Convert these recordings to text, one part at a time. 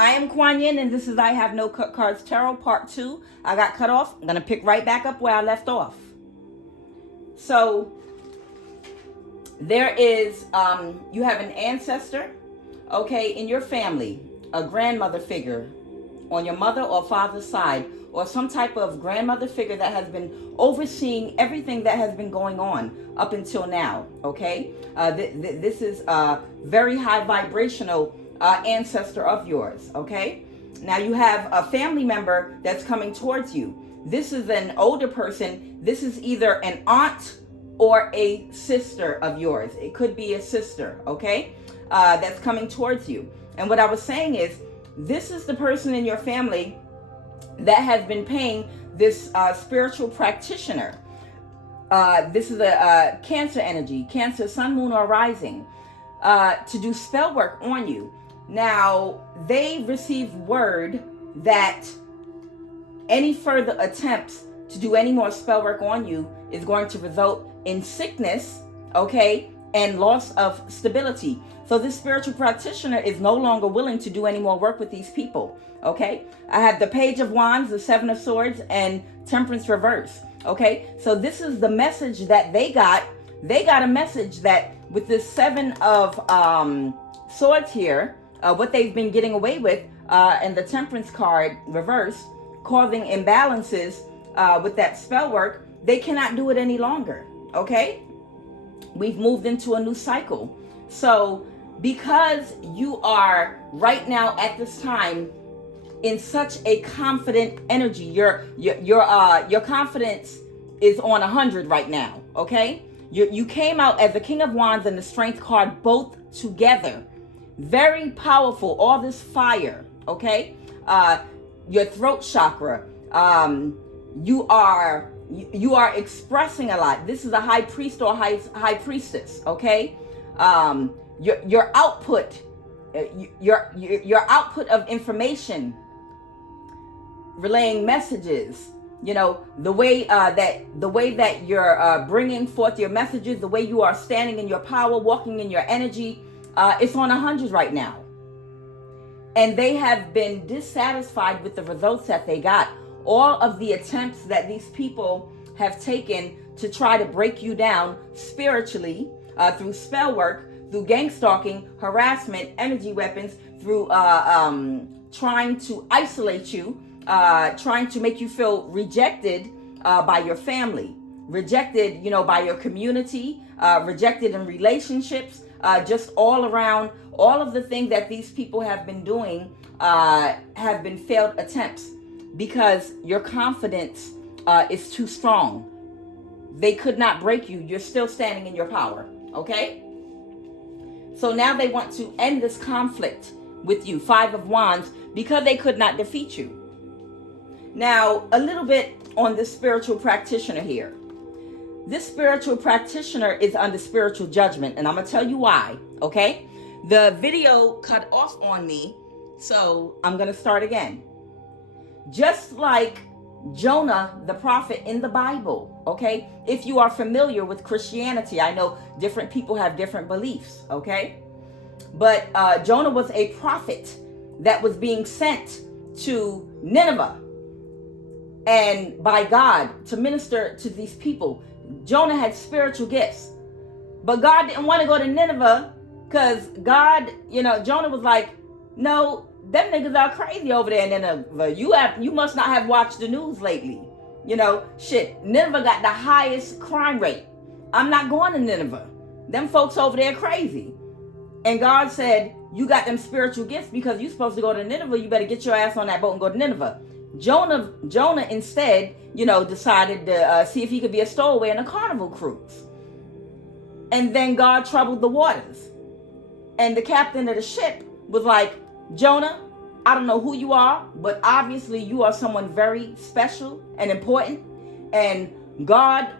I am QUAN, and this is I Have No Cut Cards Tarot Part 2. I got cut off. I'm going to pick right back up where I left off. So, there is, you have an ancestor, okay, in your family, a grandmother figure on your mother or father's side, or some type of grandmother figure that has been overseeing everything that has been going on up until now, okay? This is a very high vibrational ancestor of yours, okay? Now you have a family member that's coming towards you. This is an older person. This is either an aunt or a sister of yours. It could be a sister, okay? That's coming towards you. And what I was saying is, this is the person in your family that has been paying this spiritual practitioner. This is a Cancer energy, Cancer, Sun, Moon, or Rising, to do spell work on you. Now, they received word that any further attempts to do any more spell work on you is going to result in sickness, okay, and loss of stability. So this spiritual practitioner is no longer willing to do any more work with these people, okay? I have the Page of Wands, the Seven of Swords, and Temperance reverse, okay? So this is the message that they got. They got a message that with this Seven of Swords here, what they've been getting away with, and the Temperance card reverse, causing imbalances with that spell work, they cannot do it any longer, okay? We've moved into a new cycle. So because you are right now at this time in such a confident energy, your confidence is on 100 right now, okay? You came out as the King of Wands and the Strength card both together. Very powerful, all this fire, okay? Your throat chakra, you are expressing a lot. This is a high priest or high priestess, okay? Your output, your output of information, relaying messages, you know, the way that you're bringing forth your messages, the way you are standing in your power, walking in your energy, it's on 100 right now. And they have been dissatisfied with the results that they got. All of the attempts that these people have taken to try to break you down spiritually, through spell work, through gang stalking, harassment, energy weapons, through trying to isolate you, trying to make you feel rejected by your family, rejected, you know, by your community, rejected in relationships, just all around. All of the things that these people have been doing have been failed attempts because your confidence is too strong. They could not break you. You're still standing in your power, okay? So now they want to end this conflict with you, Five of Wands, because they could not defeat you. Now, a little bit on this spiritual practitioner here. This spiritual practitioner is under spiritual judgment, and I'm going to tell you why, okay? The video cut off on me, so I'm going to start again. Just like Jonah, the prophet in the Bible, okay? If you are familiar with Christianity, I know different people have different beliefs, okay? But Jonah was a prophet that was being sent to Nineveh and by God to minister to these people. Jonah had spiritual gifts, but God didn't want to go to Nineveh because God, you know, Jonah was like, no, them niggas are crazy over there in Nineveh. You must not have watched the news lately. You know, shit, Nineveh got the highest crime rate. I'm not going to Nineveh. Them folks over there crazy. And God said, you got them spiritual gifts because you're supposed to go to Nineveh. You better get your ass on that boat and go to Nineveh. Jonah instead, you know, decided to see if he could be a stowaway in a carnival cruise. And then God troubled the waters. And the captain of the ship was like, Jonah, I don't know who you are, but obviously you are someone very special and important. And God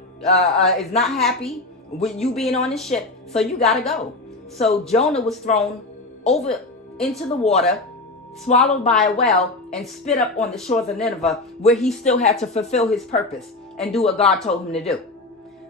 is not happy with you being on the ship, so you got to go. So Jonah was thrown over into the water, swallowed by a whale, and spit up on the shores of Nineveh, where he still had to fulfill his purpose and do what God told him to do.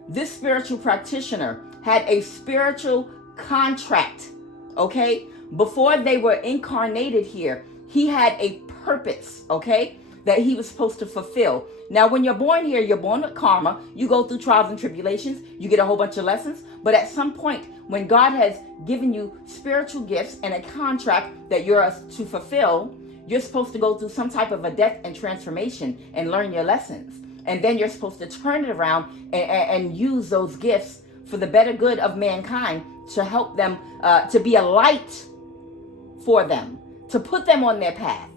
This spiritual practitioner had a spiritual contract, okay? Before they were incarnated here, he had a purpose, okay, that he was supposed to fulfill. Now, when you're born here, you're born with karma. You go through trials and tribulations. You get a whole bunch of lessons. But at some point, when God has given you spiritual gifts and a contract that you're to fulfill, you're supposed to go through some type of a death and transformation and learn your lessons. And then you're supposed to turn it around and use those gifts for the better good of mankind, to help them, to be a light for them, to put them on their path,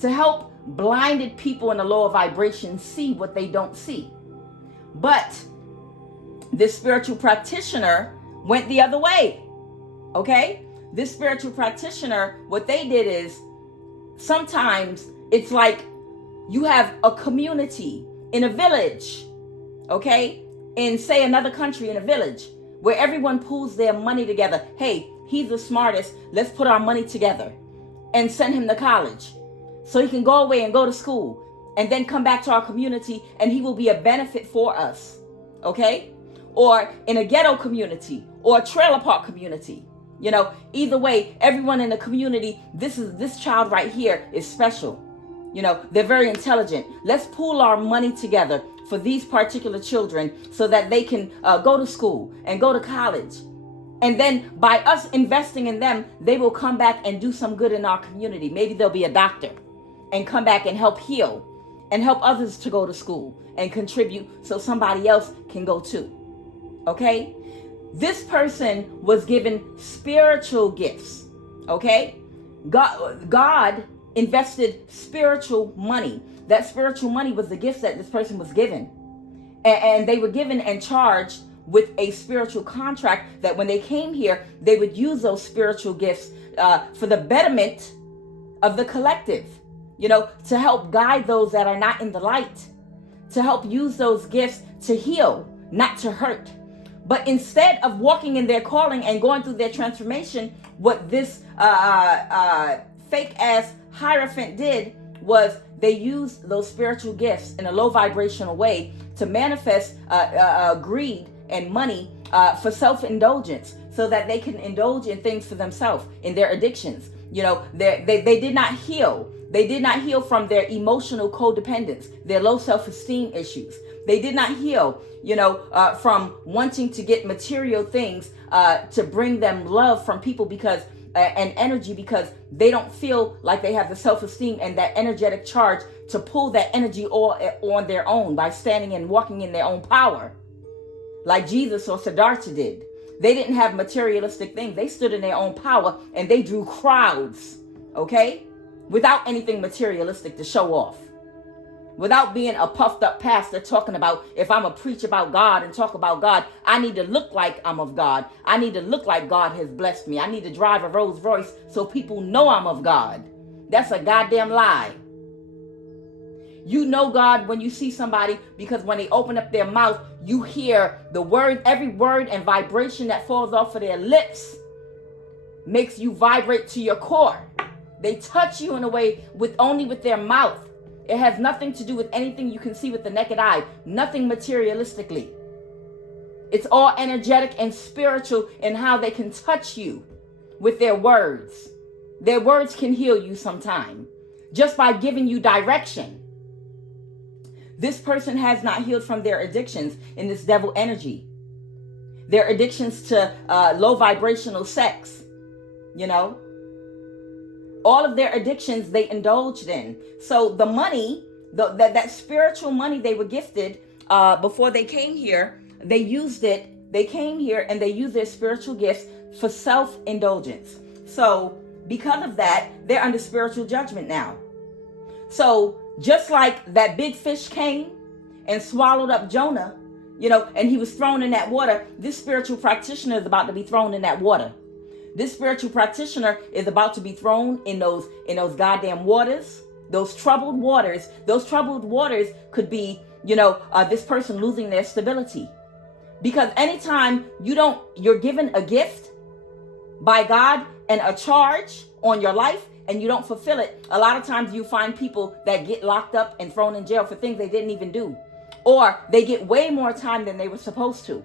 to help blinded people in a lower vibration see what they don't see. But this spiritual practitioner went the other way, okay? This spiritual practitioner, what they did is, sometimes it's like you have a community in a village, okay? In, say, another country, in a village, where everyone pools their money together. Hey, he's the smartest. Let's put our money together and send him to college so he can go away and go to school and then come back to our community, and he will be a benefit for us, okay? Or in a ghetto community or a trailer park community. You know, either way, everyone in the community, this child right here is special. You know, they're very intelligent. Let's pool our money together for these particular children so that they can go to school and go to college. And then by us investing in them, they will come back and do some good in our community. Maybe they'll be a doctor and come back and help heal and help others to go to school and contribute so somebody else can go too. Okay? This person was given spiritual gifts. Okay? God invested spiritual money. That spiritual money was the gifts that this person was given. And they were given and charged with a spiritual contract that when they came here, they would use those spiritual gifts for the betterment of the collective, you know, to help guide those that are not in the light, to help use those gifts to heal, not to hurt. But instead of walking in their calling and going through their transformation, what this fake-ass Hierophant did was they used those spiritual gifts in a low vibrational way to manifest greed and money for self-indulgence, so that they can indulge in things for themselves, in their addictions. You know, they did not heal. They did not heal from their emotional codependence, their low self-esteem issues. They did not heal, you know, from wanting to get material things to bring them love from people because and energy, because they don't feel like they have the self-esteem and that energetic charge to pull that energy all on their own by standing and walking in their own power, like Jesus or Siddhartha did. They didn't have materialistic things. They stood in their own power and they drew crowds, okay, without anything materialistic to show off. Without being a puffed up pastor talking about, if I'm a preach about God and talk about God, I need to look like I'm of God. I need to look like God has blessed me. I need to drive a Rolls Royce so people know I'm of God. That's a goddamn lie. You know God when you see somebody, because when they open up their mouth, you hear the word, every word and vibration that falls off of their lips makes you vibrate to your core. They touch you in a way only with their mouth. It has nothing to do with anything you can see with the naked eye, nothing materialistically. It's all energetic and spiritual in how they can touch you with their words. Their words can heal you sometime just by giving you direction. This person has not healed from their addictions in this devil energy. Their addictions to low vibrational sex, you know. All of their addictions they indulged in. So the money, that spiritual money they were gifted before they came here, they used it. They came here and they used their spiritual gifts for self-indulgence. So because of that, they're under spiritual judgment now. So just like that big fish came and swallowed up Jonah, you know, and he was thrown in that water, this spiritual practitioner is about to be thrown in that water. This spiritual practitioner is about to be thrown in those goddamn waters, those troubled waters. Those troubled waters could be, you know, this person losing their stability. Because anytime you're given a gift by God and a charge on your life and you don't fulfill it, a lot of times you find people that get locked up and thrown in jail for things they didn't even do. Or they get way more time than they were supposed to.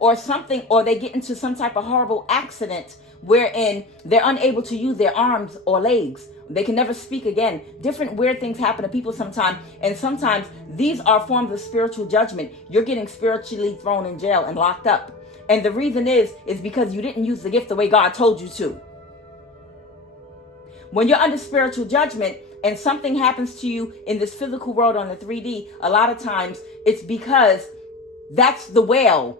Or something, or they get into some type of horrible accident wherein they're unable to use their arms or legs. They can never speak again. Different weird things happen to people sometimes. And sometimes these are forms of spiritual judgment. You're getting spiritually thrown in jail and locked up. And the reason is because you didn't use the gift the way God told you to. When you're under spiritual judgment and something happens to you in this physical world on the 3D, a lot of times it's because that's the whale.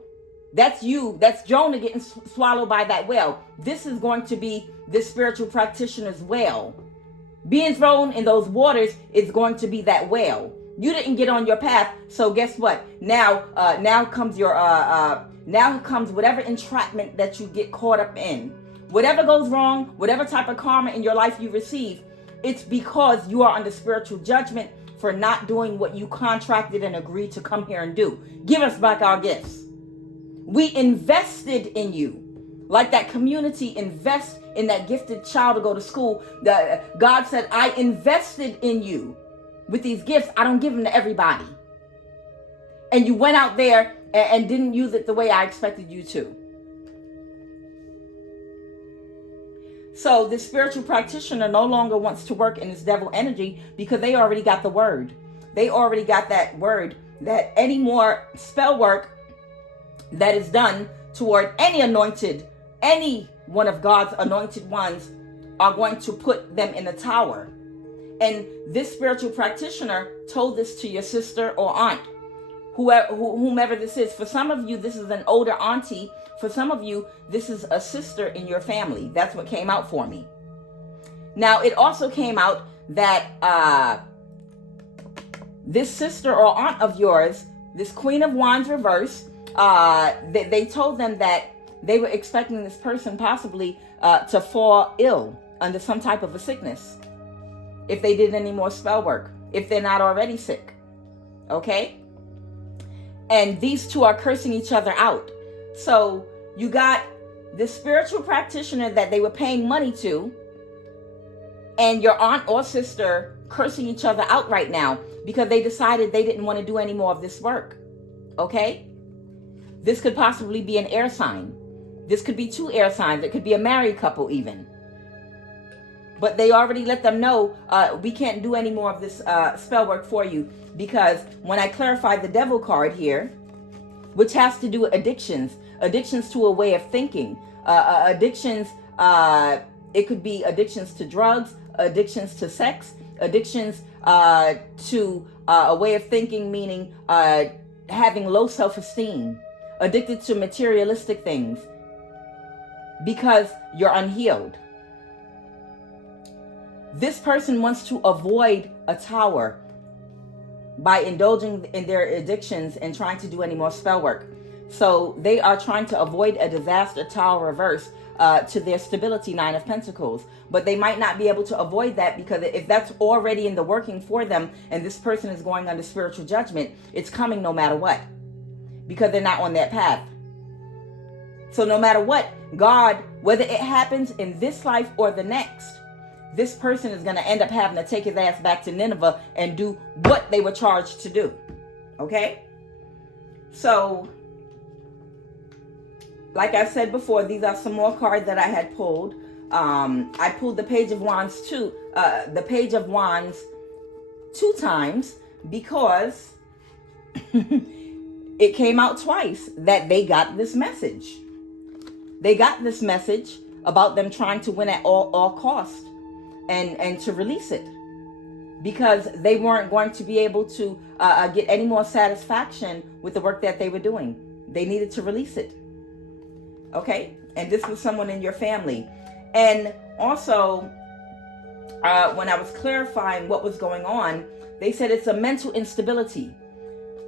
That's you. That's Jonah getting swallowed by that whale. This is going to be this spiritual practitioner's whale. Being thrown in those waters is going to be that whale. You didn't get on your path, so guess what? Now comes whatever entrapment that you get caught up in. Whatever goes wrong, whatever type of karma in your life you receive, it's because you are under spiritual judgment for not doing what you contracted and agreed to come here and do. Give us back our gifts. We invested in you. Like that community invest in that gifted child to go to school. God said, I invested in you with these gifts. I don't give them to everybody. And you went out there and didn't use it the way I expected you to. So this spiritual practitioner no longer wants to work in this devil energy because they already got the word. They already got that word that any more spell work that is done toward any one of God's anointed ones are going to put them in the tower. And this spiritual practitioner told this to your sister or aunt, whomever this is. For some of you, this is an older auntie. For some of you, this is a sister in your family. That's what came out for me. Now, it also came out that this sister or aunt of yours, this Queen of Wands reverse, they told them that they were expecting this person possibly to fall ill under some type of a sickness if they did any more spell work, if they're not already sick. Okay? And these two are cursing each other out. So you got this spiritual practitioner that they were paying money to, and your aunt or sister cursing each other out right now because they decided they didn't want to do any more of this work. Okay? This could possibly be an air sign. This could be two air signs. It could be a married couple even. But they already let them know, we can't do any more of this spell work for you, because when I clarified the devil card here, which has to do with addictions to a way of thinking, addictions, it could be addictions to drugs, addictions to sex, addictions to a way of thinking, meaning having low self-esteem, addicted to materialistic things because you're unhealed. This person wants to avoid a tower by indulging in their addictions and trying to do any more spell work. So they are trying to avoid a disaster tower reverse to their stability, Nine of Pentacles. But they might not be able to avoid that, because if that's already in the working for them and this person is going under spiritual judgment, it's coming no matter what, because they're not on that path. So no matter what, God, whether it happens in this life or the next, this person is going to end up having to take his ass back to Nineveh and do what they were charged to do. Okay? So, like I said before, these are some more cards that I had pulled. I pulled the Page of Wands two times because it came out twice that they got this message. They got this message about them trying to win at all costs. And to release it, because they weren't going to be able to get any more satisfaction with the work that they were doing. They needed to release it. Okay? And this was someone in your family. And also, when I was clarifying what was going on, they said it's a mental instability.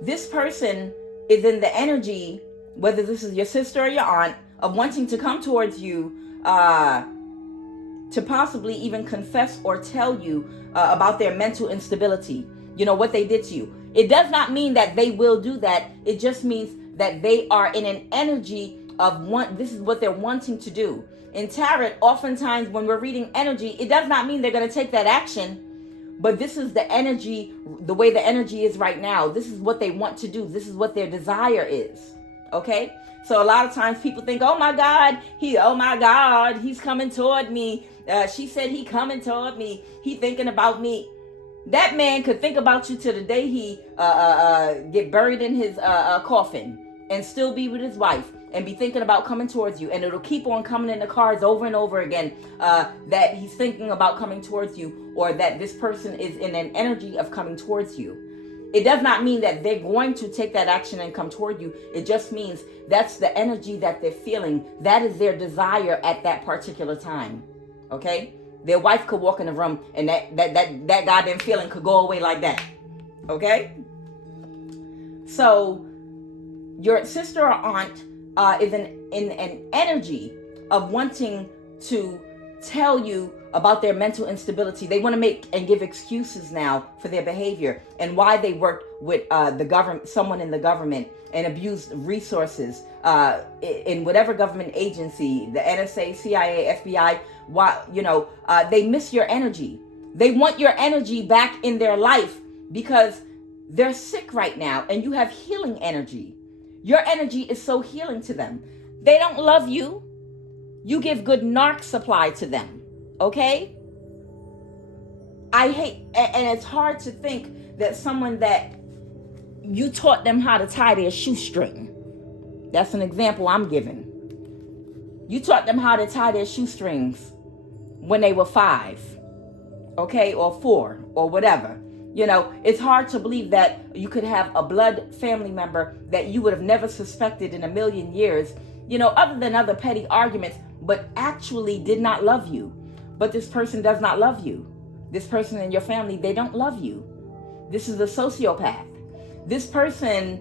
This person is in the energy, whether this is your sister or your aunt, of wanting to come towards you, to possibly even confess or tell you about their mental instability, what they did to you. It does not mean that they will do that. It just means that they are in an energy of this is what they're wanting to do. In tarot, oftentimes when we're reading energy, it does not mean they're going to take that action, but this is the energy, the way the energy is right now. This is what they want to do. This is what their desire is. Okay? So a lot of times people think, oh my God, he's coming toward me. She said he coming toward me. He thinking about me. That man could think about you till the day he get buried in his coffin and still be with his wife and be thinking about coming towards you. And it'll keep on coming in the cards over and over again that he's thinking about coming towards you, or that this person is in an energy of coming towards you. It does not mean that they're going to take that action and come toward you. It just means that's the energy that they're feeling. That is their desire at that particular time. Okay? Their wife could walk in the room and that goddamn feeling could go away like that. Okay? So your sister or aunt is in an energy of wanting to tell you about their mental instability. They want to make and give excuses now for their behavior and why they worked with the government, someone in the government, and abused resources in whatever government agency, the NSA, CIA, FBI. They miss your energy. They want your energy back in their life because they're sick right now and you have healing energy. Your energy is so healing to them. They don't love you. You give good narc supply to them. Okay? I hate, and it's hard to think that someone that you taught them how to tie their shoestring. That's an example I'm giving. You taught them how to tie their shoestrings when they were 5, okay, or 4, or whatever. It's hard to believe that you could have a blood family member that you would have never suspected in a million years, other than other petty arguments, but actually did not love you. But this person does not love you. This person in your family, they don't love you. This is a sociopath. This person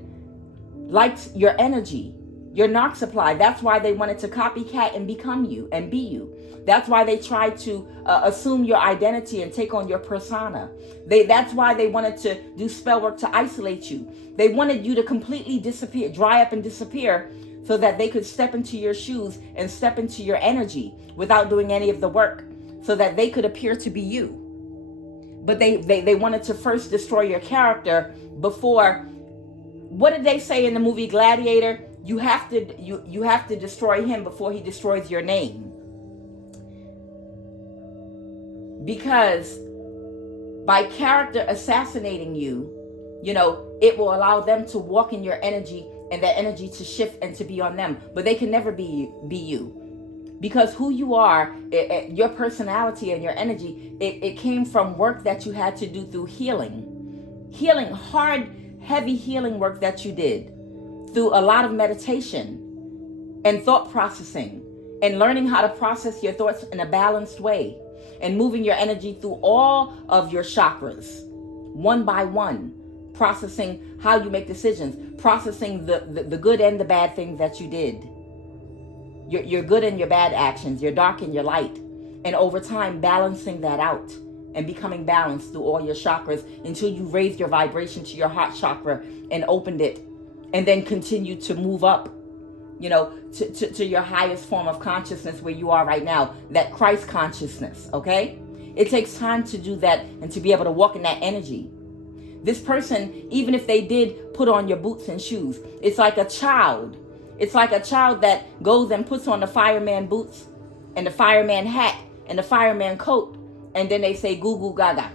likes your energy, your narc supply. That's why they wanted to copycat and become you and be you. That's why they tried to assume your identity and take on your persona. That's why they wanted to do spell work to isolate you. They wanted you to completely disappear, dry up and disappear, so that they could step into your shoes and step into your energy without doing any of the work, so that they could appear to be you. But they wanted to first destroy your character before. What did they say in the movie Gladiator? You have to destroy him before he destroys your name. Because by character assassinating you, it will allow them to walk in your energy and that energy to shift and to be on them. But they can never be you. Because who you are, your personality and your energy, it came from work that you had to do through healing. Healing, hard, heavy healing work that you did through a lot of meditation and thought processing and learning how to process your thoughts in a balanced way and moving your energy through all of your chakras, one by one, processing how you make decisions, processing the good and the bad things that you did. Your good and your bad actions, your dark and your light. And over time, balancing that out and becoming balanced through all your chakras until you raised your vibration to your heart chakra and opened it. And then continue to move up, to your highest form of consciousness where you are right now, that Christ consciousness, okay? It takes time to do that and to be able to walk in that energy. This person, even if they did put on your boots and shoes, it's like a child. It's like a child that goes and puts on the fireman boots and the fireman hat and the fireman coat, and then they say goo goo gaga.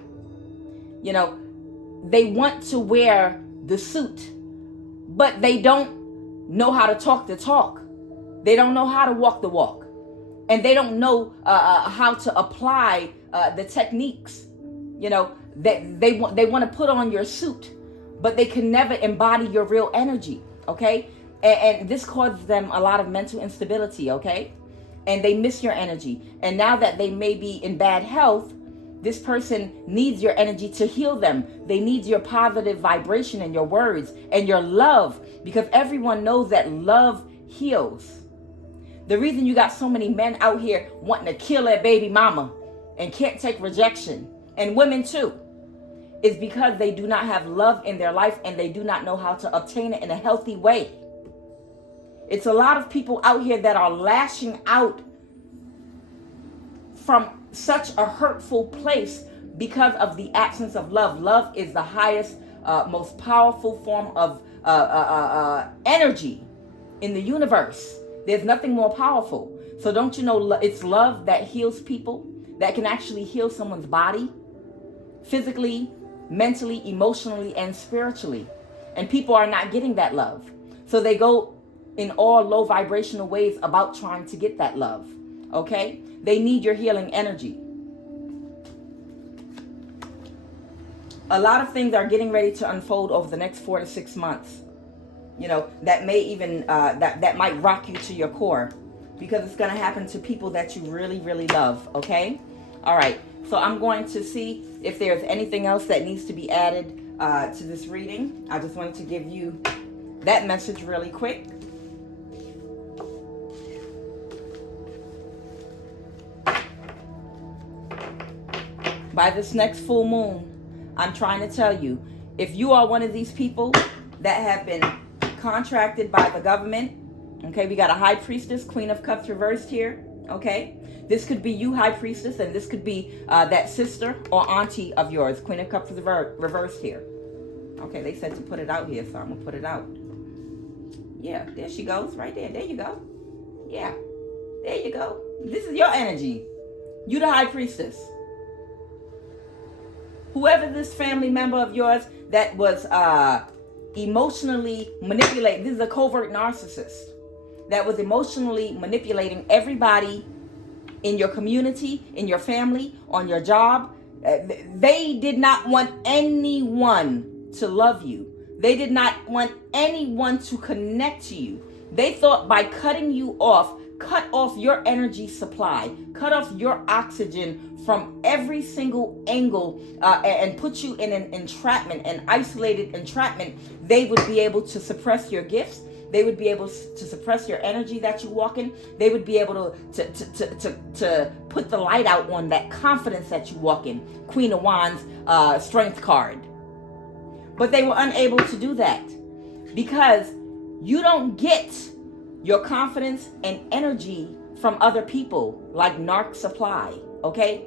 They want to wear the suit, but they don't know how to talk the talk. They don't know how to walk the walk. And they don't know how to apply the techniques. They want to put on your suit, but they can never embody your real energy, okay? And this causes them a lot of mental instability, okay? And they miss your energy. And now that they may be in bad health, this person needs your energy to heal them. They need your positive vibration and your words and your love, because everyone knows that love heals. The reason you got so many men out here wanting to kill their baby mama and can't take rejection, and women too, is because they do not have love in their life and they do not know how to obtain it in a healthy way. It's a lot of people out here that are lashing out from such a hurtful place because of the absence of love. Love is the highest, most powerful form of energy in the universe. There's nothing more powerful. So don't you know it's love that heals people, that can actually heal someone's body, physically, mentally, emotionally, and spiritually. And people are not getting that love. So they go in all low vibrational ways about trying to get that love. Okay? They need your healing energy. A lot of things are getting ready to unfold over the next 4 to 6 months. That may even, that might rock you to your core, because it's going to happen to people that you really, really love. Okay? All right. So I'm going to see if there's anything else that needs to be added to this reading. I just wanted to give you that message really quick. By this next full moon, I'm trying to tell you, if you are one of these people that have been contracted by the government, okay, we got a High Priestess, Queen of Cups reversed here, okay? This could be you, High Priestess, and this could be that sister or auntie of yours, Queen of Cups reversed here. Okay, they said to put it out here, so I'm going to put it out. Yeah, there she goes, right there. There you go. Yeah, there you go. This is your energy. You the High Priestess. Whoever this family member of yours that was emotionally manipulated, this is a covert narcissist that was emotionally manipulating everybody in your community, in your family, on your job. They did not want anyone to love you. They did not want anyone to connect to you. They thought by cutting you off, cut off your energy supply, cut off your oxygen from every single angle, and put you in an entrapment, an isolated entrapment. They would be able to suppress your gifts. They would be able to suppress your energy that you walk in. They would be able to put the light out on that confidence that you walk in. Queen of Wands, strength card. But they were unable to do that because you don't get your confidence and energy from other people like narc supply, okay?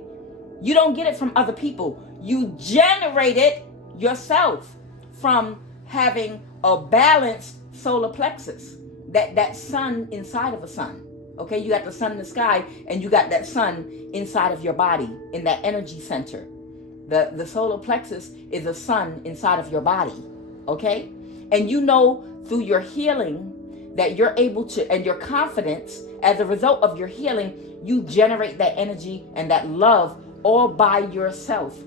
You don't get it from other people. You generate it yourself from having a balanced solar plexus, that sun inside of a sun, okay? You got the sun in the sky and you got that sun inside of your body in that energy center. The solar plexus is a sun inside of your body, okay? And you know through your healing that you're able to, and your confidence, as a result of your healing, you generate that energy and that love all by yourself.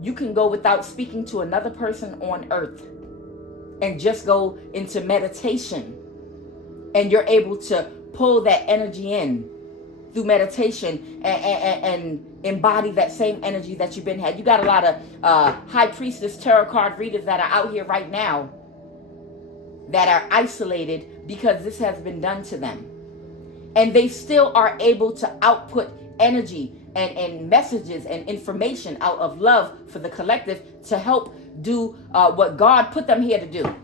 You can go without speaking to another person on earth and just go into meditation, and you're able to pull that energy in through meditation and embody that same energy that you've been had. You got a lot of High Priestess tarot card readers that are out here right now that are isolated because this has been done to them. And they still are able to output energy and messages and information out of love for the collective to help do what God put them here to do.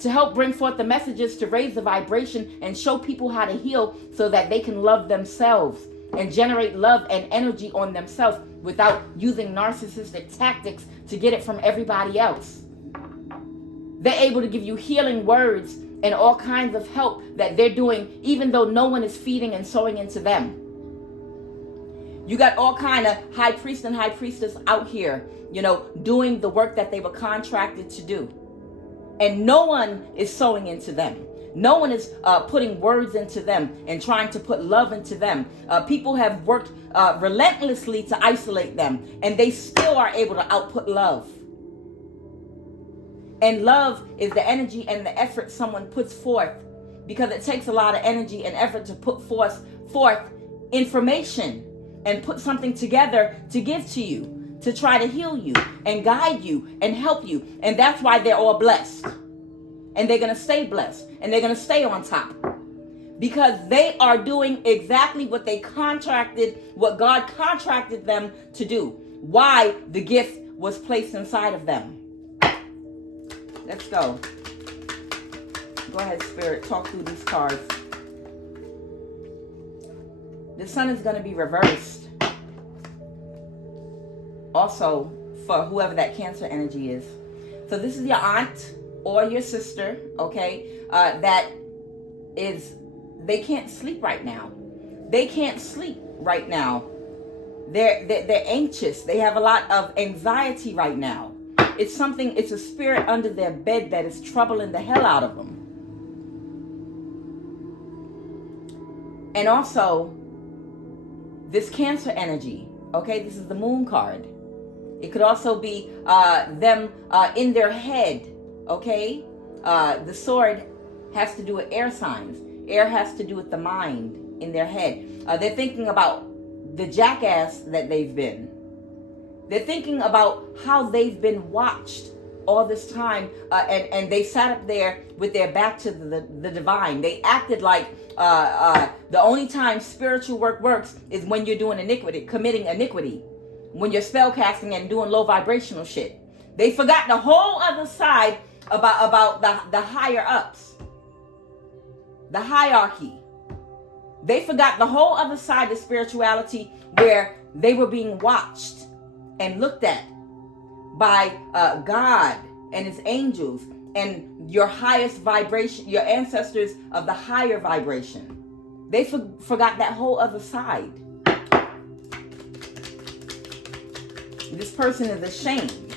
To help bring forth the messages to raise the vibration and show people how to heal so that they can love themselves and generate love and energy on themselves without using narcissistic tactics to get it from everybody else. They're able to give you healing words and all kinds of help that they're doing even though no one is feeding and sowing into them. You got all kind of high priest and high priestess out here, doing the work that they were contracted to do. And no one is sowing into them. No one is putting words into them and trying to put love into them. People have worked relentlessly to isolate them, and they still are able to output love. And love is the energy and the effort someone puts forth, because it takes a lot of energy and effort to put forth information and put something together to give to you, to try to heal you and guide you and help you. And that's why they're all blessed. And they're going to stay blessed. And they're going to stay on top. Because they are doing exactly what what God contracted them to do. Why the gift was placed inside of them. Let's go. Go ahead, Spirit. Talk through these cards. The sun is going to be reversed. Also, for whoever that Cancer energy is. So this is your aunt or your sister, okay, that is, they can't sleep right now. They can't sleep right now. They're anxious. They have a lot of anxiety right now. It's a spirit under their bed that is troubling the hell out of them. And also, this Cancer energy, okay, this is the Moon card. It could also be them in their head, okay? The Sword has to do with air signs. Air has to do with the mind in their head. They're thinking about the jackass that they've been. They're thinking about how they've been watched all this time, and they sat up there with their back to the divine. They acted like the only time spiritual work works is when you're doing iniquity, committing iniquity, when you're spell casting and doing low vibrational shit. They forgot the whole other side about the higher ups, the hierarchy. They forgot the whole other side of spirituality, where they were being watched and looked at by God and his angels and your highest vibration, your ancestors of the higher vibration. They forgot that whole other side. This person is ashamed.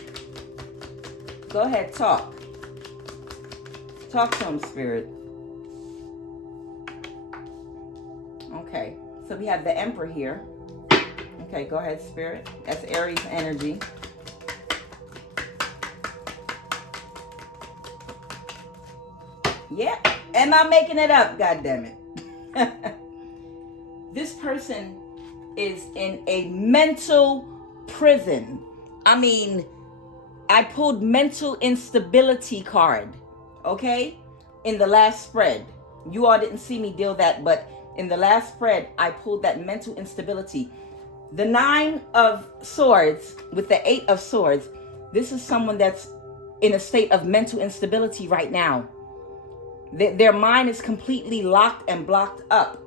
Go ahead, talk. Talk to him, Spirit. Okay, so we have the Emperor here. Okay, go ahead, Spirit. That's Aries energy. Yeah, am I making it up? God damn it. This person is in a mental prison. I mean, I pulled mental instability card, okay, in the last spread. You all didn't see me deal that, but in the last spread, I pulled that mental instability. The 9 of Swords with the 8 of Swords, this is someone that's in a state of mental instability right now. Their mind is completely locked and blocked up.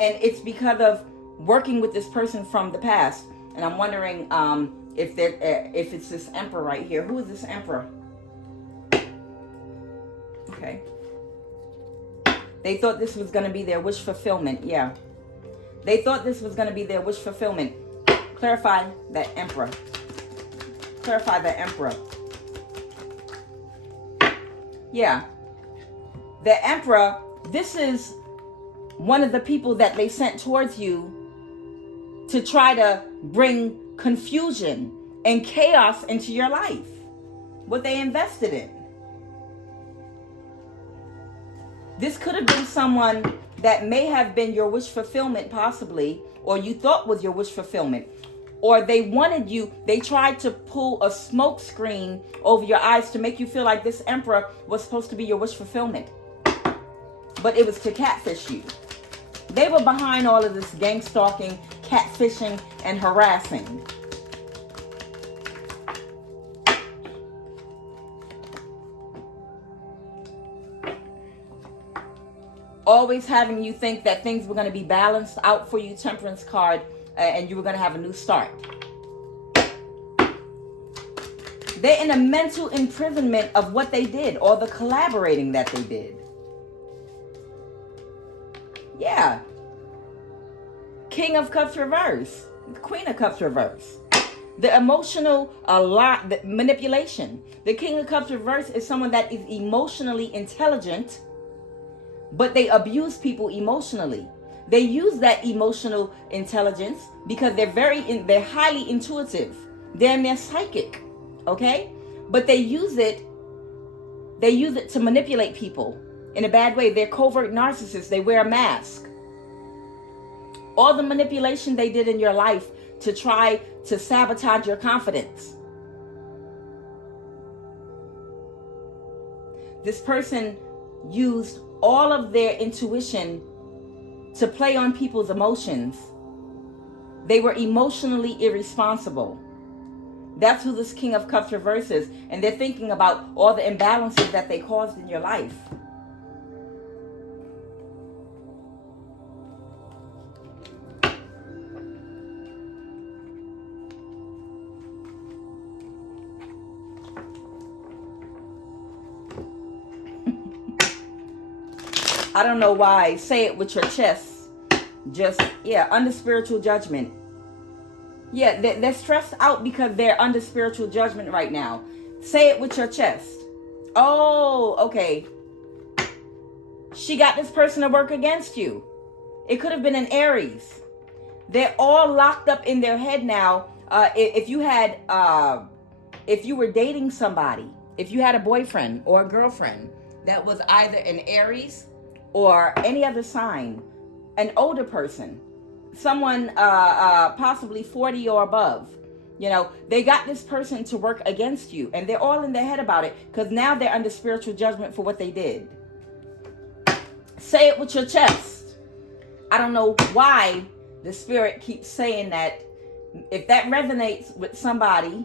And it's because of working with this person from the past. And I'm wondering if it's this Emperor right here. Who is this Emperor? Okay. They thought this was going to be their wish fulfillment. Yeah. They thought this was going to be their wish fulfillment. Clarify that Emperor. Clarify that Emperor. Yeah. The Emperor, this is one of the people that they sent towards you to try to bring confusion and chaos into your life. What they invested in. This could have been someone that may have been your wish fulfillment, possibly, or you thought was your wish fulfillment. Or they wanted you, they tried to pull a smoke screen over your eyes to make you feel like this Emperor was supposed to be your wish fulfillment. But it was to catfish you. They were behind all of this gang stalking, catfishing, and harassing. Always having you think that things were going to be balanced out for you, Temperance card, and you were going to have a new start. They're in a mental imprisonment of what they did, or the collaborating that they did. Yeah. King of Cups reverse. Queen of Cups reverse. The emotional the manipulation. The King of Cups reverse is someone that is emotionally intelligent, but they abuse people emotionally. They use that emotional intelligence because they're highly intuitive. They're psychic, okay? But they use it to manipulate people in a bad way. They're covert narcissists. They wear a mask. All the manipulation they did in your life to try to sabotage your confidence. This person used all of their intuition to play on people's emotions. They were emotionally irresponsible. That's who this King of Cups reverse is. And they're thinking about all the imbalances that they caused in your life. I don't know why. Say it with your chest. Just, yeah, under spiritual judgment. Yeah, they're stressed out because they're under spiritual judgment right now. Say it with your chest. Oh, okay. She got this person to work against you. It could have been an Aries. They're all locked up in their head now. If you were dating somebody, if you had a boyfriend or a girlfriend that was either an Aries or any other sign, an older person, someone possibly 40 or above, you know, they got this person to work against you, and they're all in their head about it because now they're under spiritual judgment for what they did. Say it with your chest. I don't know why the spirit keeps saying that. If that resonates with somebody,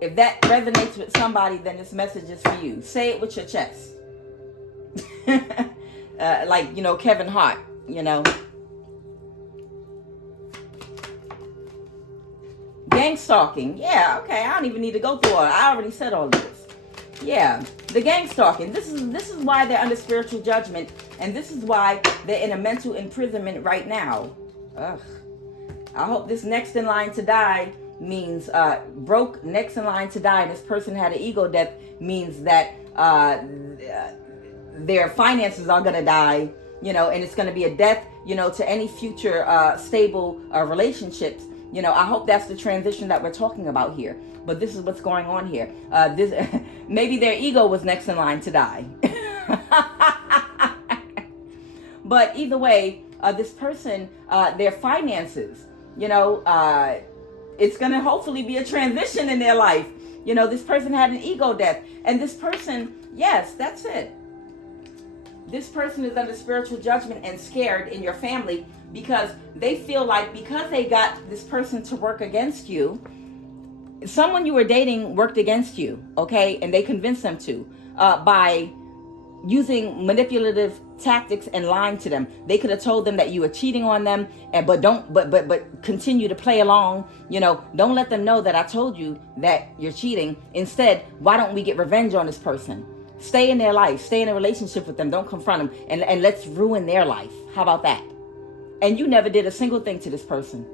then this message is for you. Say it with your chest. Like, you know, Kevin Hart, you know. Gang stalking. Yeah, okay. I don't even need to go through all that. I already said all this. Yeah, the gang stalking. This is why they're under spiritual judgment, and this is why they're in a mental imprisonment right now. Ugh. I hope this next in line to die means broke, next in line to die. This person had an ego death means that their finances are going to die, you know, and it's going to be a death, you know, to any future stable relationships. You know, I hope that's the transition that we're talking about here. But this is what's going on here. Maybe their ego was next in line to die. But either way, this person, their finances, you know, it's going to hopefully be a transition in their life. You know, this person had an ego death. And this person, yes, that's it. This person is under spiritual judgment and scared in your family because they feel like because they got this person to work against you, someone you were dating worked against you, okay? And they convinced them to by using manipulative tactics and lying to them. They could have told them that you were cheating on them, but continue to play along. You know, don't let them know that I told you that you're cheating. Instead, why don't we get revenge on this person? Stay in their life, stay in a relationship with them. Don't confront them, and let's ruin their life. How about that? And you never did a single thing to this person.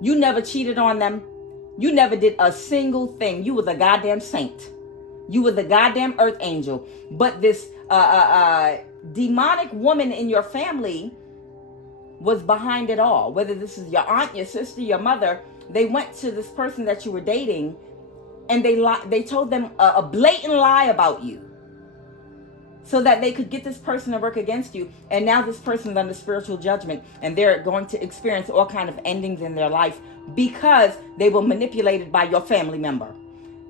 You never cheated on them. You never did a single thing. You were the goddamn saint. You were the goddamn earth angel. But this demonic woman in your family was behind it all. Whether this is your aunt, your sister, your mother, they went to this person that you were dating, and they told them a blatant lie about you, so that they could get this person to work against you. And now this person's under spiritual judgment, and they're going to experience all kind of endings in their life because they were manipulated by your family member.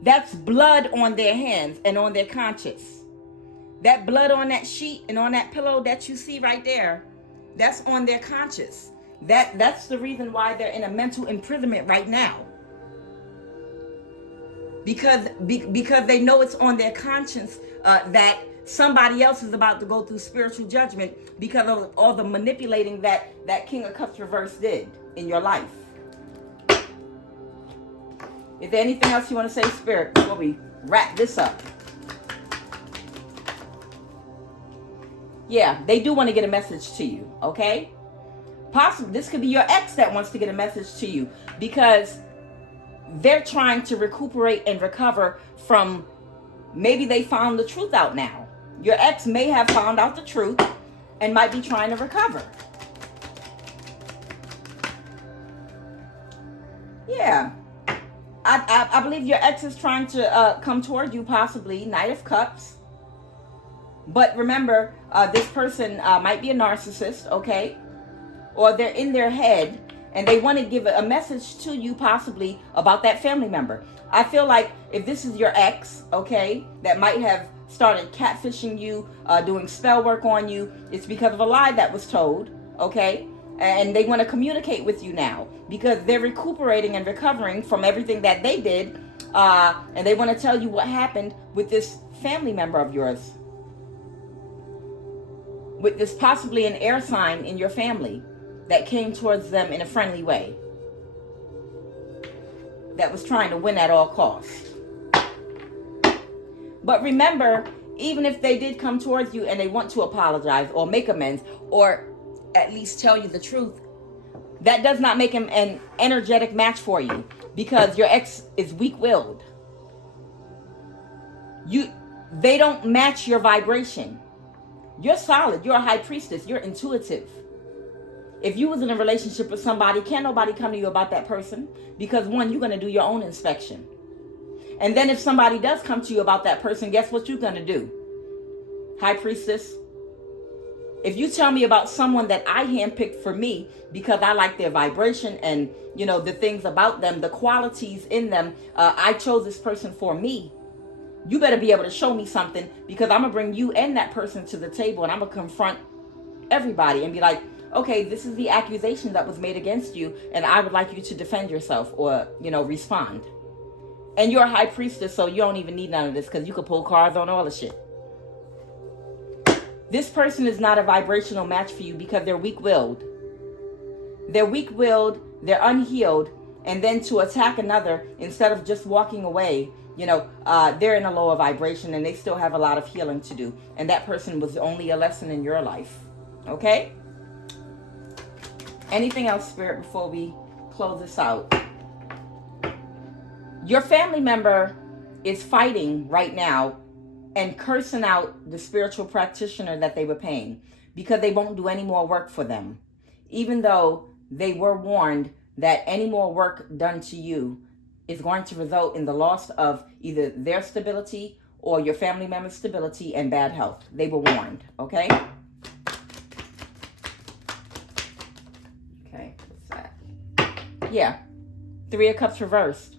That's blood on their hands and on their conscience. That blood on that sheet and on that pillow that you see right there, that's on their conscience. That's the reason why they're in a mental imprisonment right now. Because they know it's on their conscience that somebody else is about to go through spiritual judgment because of all the manipulating that King of Cups reverse did in your life. Is there anything else you want to say, Spirit, before we wrap this up? Yeah, they do want to get a message to you, okay? Possibly, this could be your ex that wants to get a message to you because they're trying to recuperate and recover from, maybe they found the truth out now. Your ex may have found out the truth and might be trying to recover. Yeah. I believe your ex is trying to come toward you, possibly. Knight of Cups. But remember, this person might be a narcissist, okay? Or they're in their head and they want to give a message to you, possibly, about that family member. I feel like if this is your ex, okay, that might have started catfishing you, doing spell work on you, it's because of a lie that was told, okay? And they want to communicate with you now because they're recuperating and recovering from everything that they did. And they want to tell you what happened with this family member of yours. With this possibly an air sign in your family that came towards them in a friendly way. That was trying to win at all costs. But remember, even if they did come towards you and they want to apologize or make amends or at least tell you the truth, that does not make him an energetic match for you, because your ex is weak-willed. They don't match your vibration. You're solid. You're a high priestess. You're intuitive. If you was in a relationship with somebody, can't nobody come to you about that person, because one, you're going to do your own inspection. And then if somebody does come to you about that person, guess what you're going to do? High priestess, if you tell me about someone that I handpicked for me because I like their vibration and, you know, the things about them, the qualities in them, I chose this person for me. You better be able to show me something, because I'm going to bring you and that person to the table, and I'm going to confront everybody and be like, okay, this is the accusation that was made against you, and I would like you to defend yourself or, you know, respond. And you're a high priestess, so you don't even need none of this, because you can pull cards on all the shit. This person is not a vibrational match for you because they're weak-willed. They're weak-willed, they're unhealed, and then to attack another instead of just walking away, you know, they're in a lower vibration and they still have a lot of healing to do. And that person was only a lesson in your life. Okay? Anything else, Spirit, before we close this out? Your family member is fighting right now and cursing out the spiritual practitioner that they were paying, because they won't do any more work for them, even though they were warned that any more work done to you is going to result in the loss of either their stability or your family member's stability and bad health. They were warned, okay? Okay, what's that? Yeah, 3 of Cups reversed.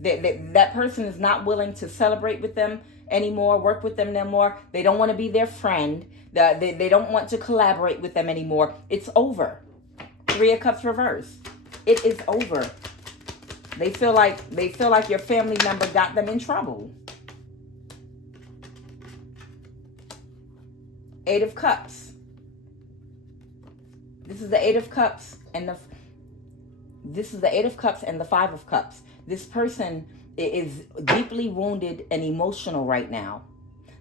That person is not willing to celebrate with them anymore, work with them no more. They don't want to be their friend. They don't want to collaborate with them anymore. It's over. 3 of Cups reversed. It is over. They feel like your family member got them in trouble. 8 of Cups. This is the 8 of Cups and the 5 of Cups. This person is deeply wounded and emotional right now.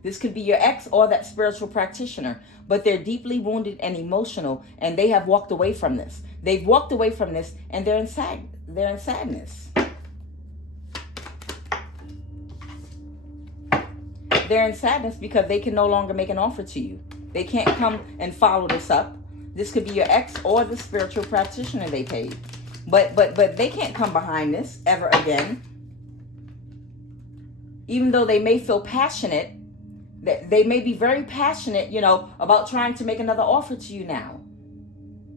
This could be your ex or that spiritual practitioner, but they're deeply wounded and emotional, and they have walked away from this. They've walked away from this, and they're in sadness. They're in sadness because they can no longer make an offer to you. They can't come and follow this up. This could be your ex or the spiritual practitioner they paid. But they can't come behind this ever again. Even though they may feel passionate, they may be very passionate, you know, about trying to make another offer to you now.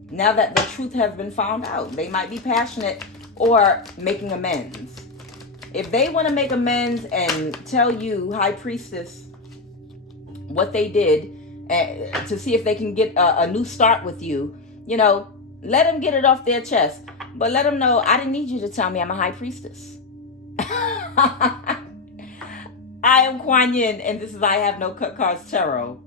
Now that the truth has been found out, they might be passionate or making amends. If they want to make amends and tell you, High Priestess, what they did to see if they can get a new start with you, you know, let them get it off their chest. But let them know, I didn't need you to tell me I'm a High Priestess. I am Kuan Yin, and this is I Have No Cut Cards Tarot.